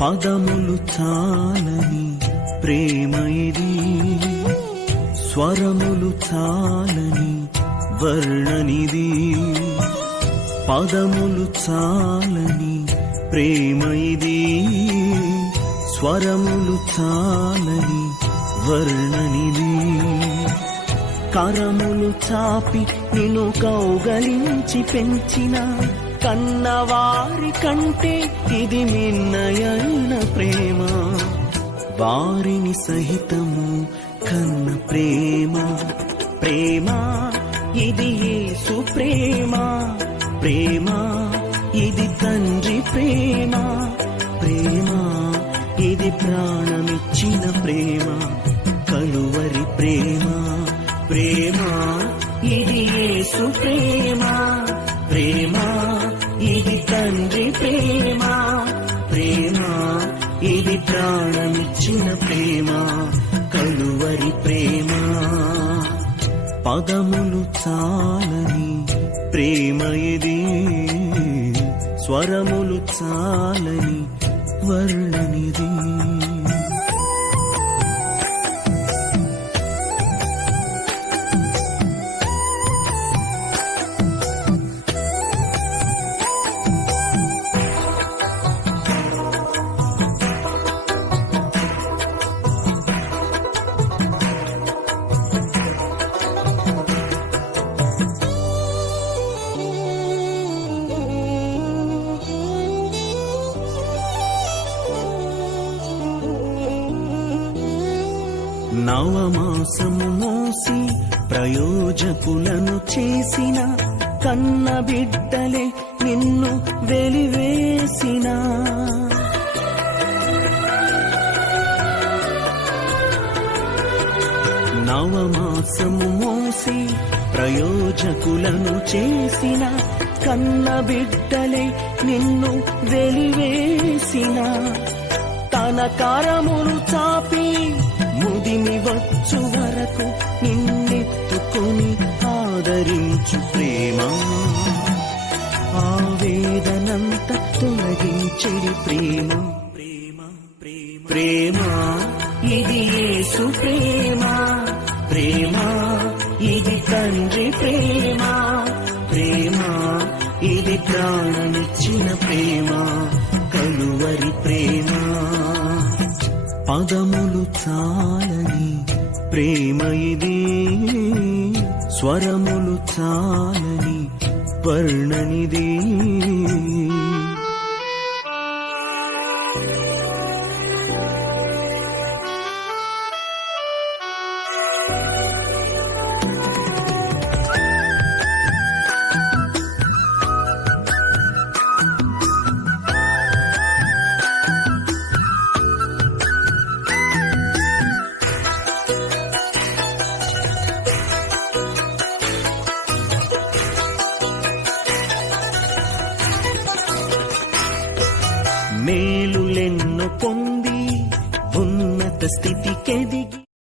పదములు చాలని ప్రేమ ఇది, స్వరములు చాలని వర్ణనిది. పదములు చాలని ప్రేమ ఇది, స్వరములు చాలని వర్ణనిది. కరములు చాపి నిన్ను కౌగలించి పెంచిన కన్నవారి కంటే ఇది మిన్నయైన ప్రేమ. వారిని సహితము కన్న ప్రేమ. ప్రేమ ఇది యేసు ప్రేమ. ప్రేమ ఇది తండ్రి ప్రేమ. ప్రేమ ఇది ప్రాణమిచ్చిన ప్రేమ, కలువరి ప్రేమ. ప్రేమ ఇది యేసు ప్రేమ. ప్రేమ ఇది తండ్రి ప్రేమ. ప్రేమ ఇది ప్రాణమిచ్చిన ప్రేమ, కలువరి ప్రేమ. పదములు చాలని ప్రేమ ఇది, స్వరములు చాలని వర్ణనిది. నవమాసము మోసి ప్రయోజకులను చేసిన కన్న బిడ్డలే నిన్ను వెలివేసిన. నవమాసము మోసి ప్రయోజకులను చేసిన కన్న బిడ్డలే నిన్ను వెలివేసిన. తన కరములు చాపి ముదిమి వచ్చు వరకు నిన్నెత్తుకొని ఆదరించు ప్రేమ. ఆవేదనంత తొలగించెడి ప్రేమ. ప్రేమ ప్రేమ ప్రేమ ఇది యేసు ప్రేమ. ప్రేమ ఇది తండ్రి ప్రేమ. ప్రేమ ఇది ప్రాణమిచ్చిన ప్రేమ, కలువరి ప్రేమ. పదములు చాలని ప్రేమ ఇది, స్వరములు చాలని వర్ణనిది. మేలులెన్నో పొంది ఉన్నత స్థితికెదిగి